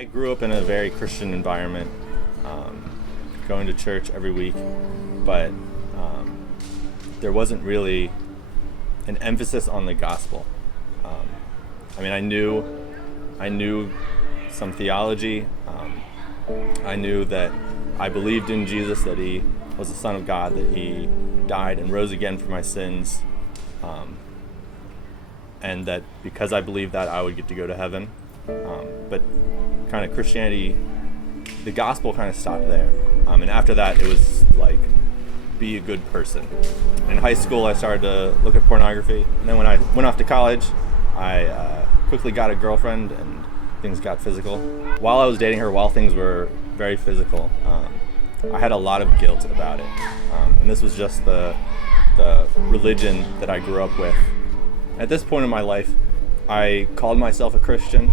I grew up in a very Christian environment, going to church every week, but there wasn't really an emphasis on the gospel. I knew some theology. I knew that I believed in Jesus, that he was the Son of God, that he died and rose again for my sins, and that because I believed that, I would get to go to heaven. But kind of Christianity, the gospel kind of stopped there. And after that, it was like, be a good person. In high school, I started to look at pornography. And then when I went off to college, I quickly got a girlfriend and things got physical. While I was dating her, while things were very physical, I had a lot of guilt about it. And this was just the religion that I grew up with. At this point in my life, I called myself a Christian.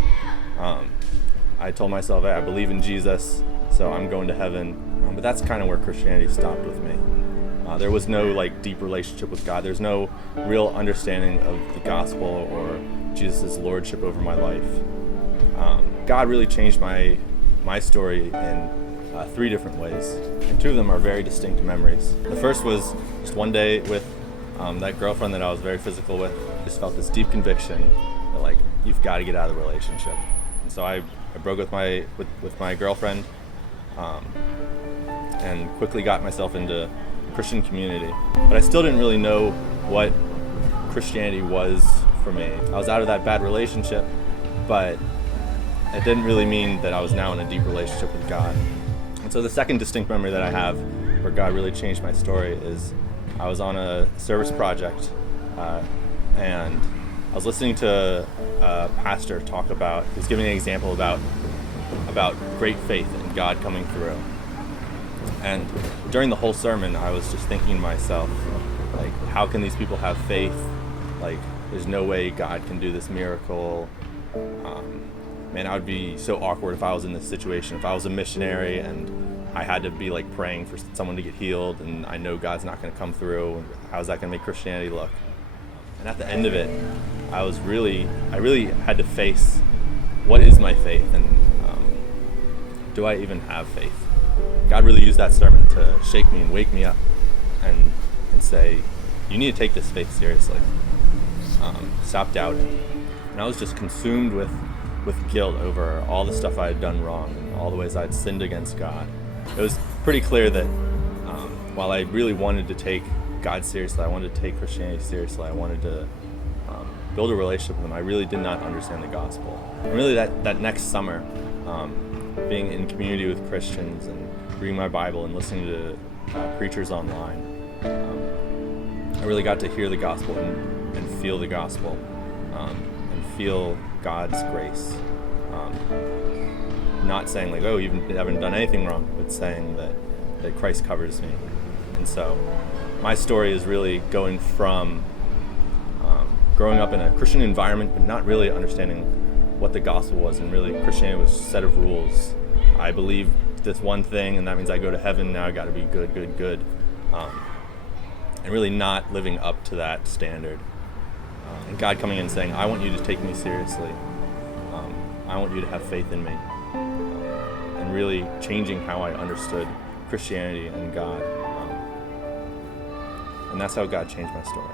I told myself, hey, I believe in Jesus, so I'm going to heaven. But that's kind of where Christianity stopped with me. There was no deep relationship with God. There's no real understanding of the gospel or Jesus' lordship over my life. God really changed my story in 3 different ways, and 2 of them are very distinct memories. The first was just one day with that girlfriend that I was very physical with. I just felt this deep conviction that you've got to get out of the relationship. And so I broke with my girlfriend, and quickly got myself into a Christian community. But I still didn't really know what Christianity was for me. I was out of that bad relationship, but it didn't really mean that I was now in a deep relationship with God. And so the second distinct memory that I have where God really changed my story is I was on a service project, and I was listening to a pastor talk about, he was giving an example about great faith and God coming through. And during the whole sermon, I was just thinking to myself, how can these people have faith? There's no way God can do this miracle. I would be so awkward if I was in this situation. If I was a missionary and I had to be praying for someone to get healed, and I know God's not going to come through, how's that going to make Christianity look? And at the end of it, I really had to face, what is my faith, and do I even have faith? God really used that sermon to shake me and wake me up and say, you need to take this faith seriously. Stop doubting. And I was just consumed with guilt over all the stuff I had done wrong and all the ways I'd sinned against God. It was pretty clear that while I really wanted to take God seriously, I wanted to take Christianity seriously, I wanted to build a relationship with Him, I really did not understand the gospel. And really that next summer, being in community with Christians and reading my Bible and listening to preachers online, I really got to hear the gospel and feel the gospel, and feel God's grace. Not saying oh, you haven't done anything wrong, but saying that Christ covers me. And so my story is really going from growing up in a Christian environment, but not really understanding what the gospel was, and really Christianity was a set of rules. I believe this one thing, and that means I go to heaven. Now I got to be good, and really not living up to that standard. And God coming in and saying, I want you to take me seriously. I want you to have faith in me, and really changing how I understood Christianity and God. And that's how God changed my story.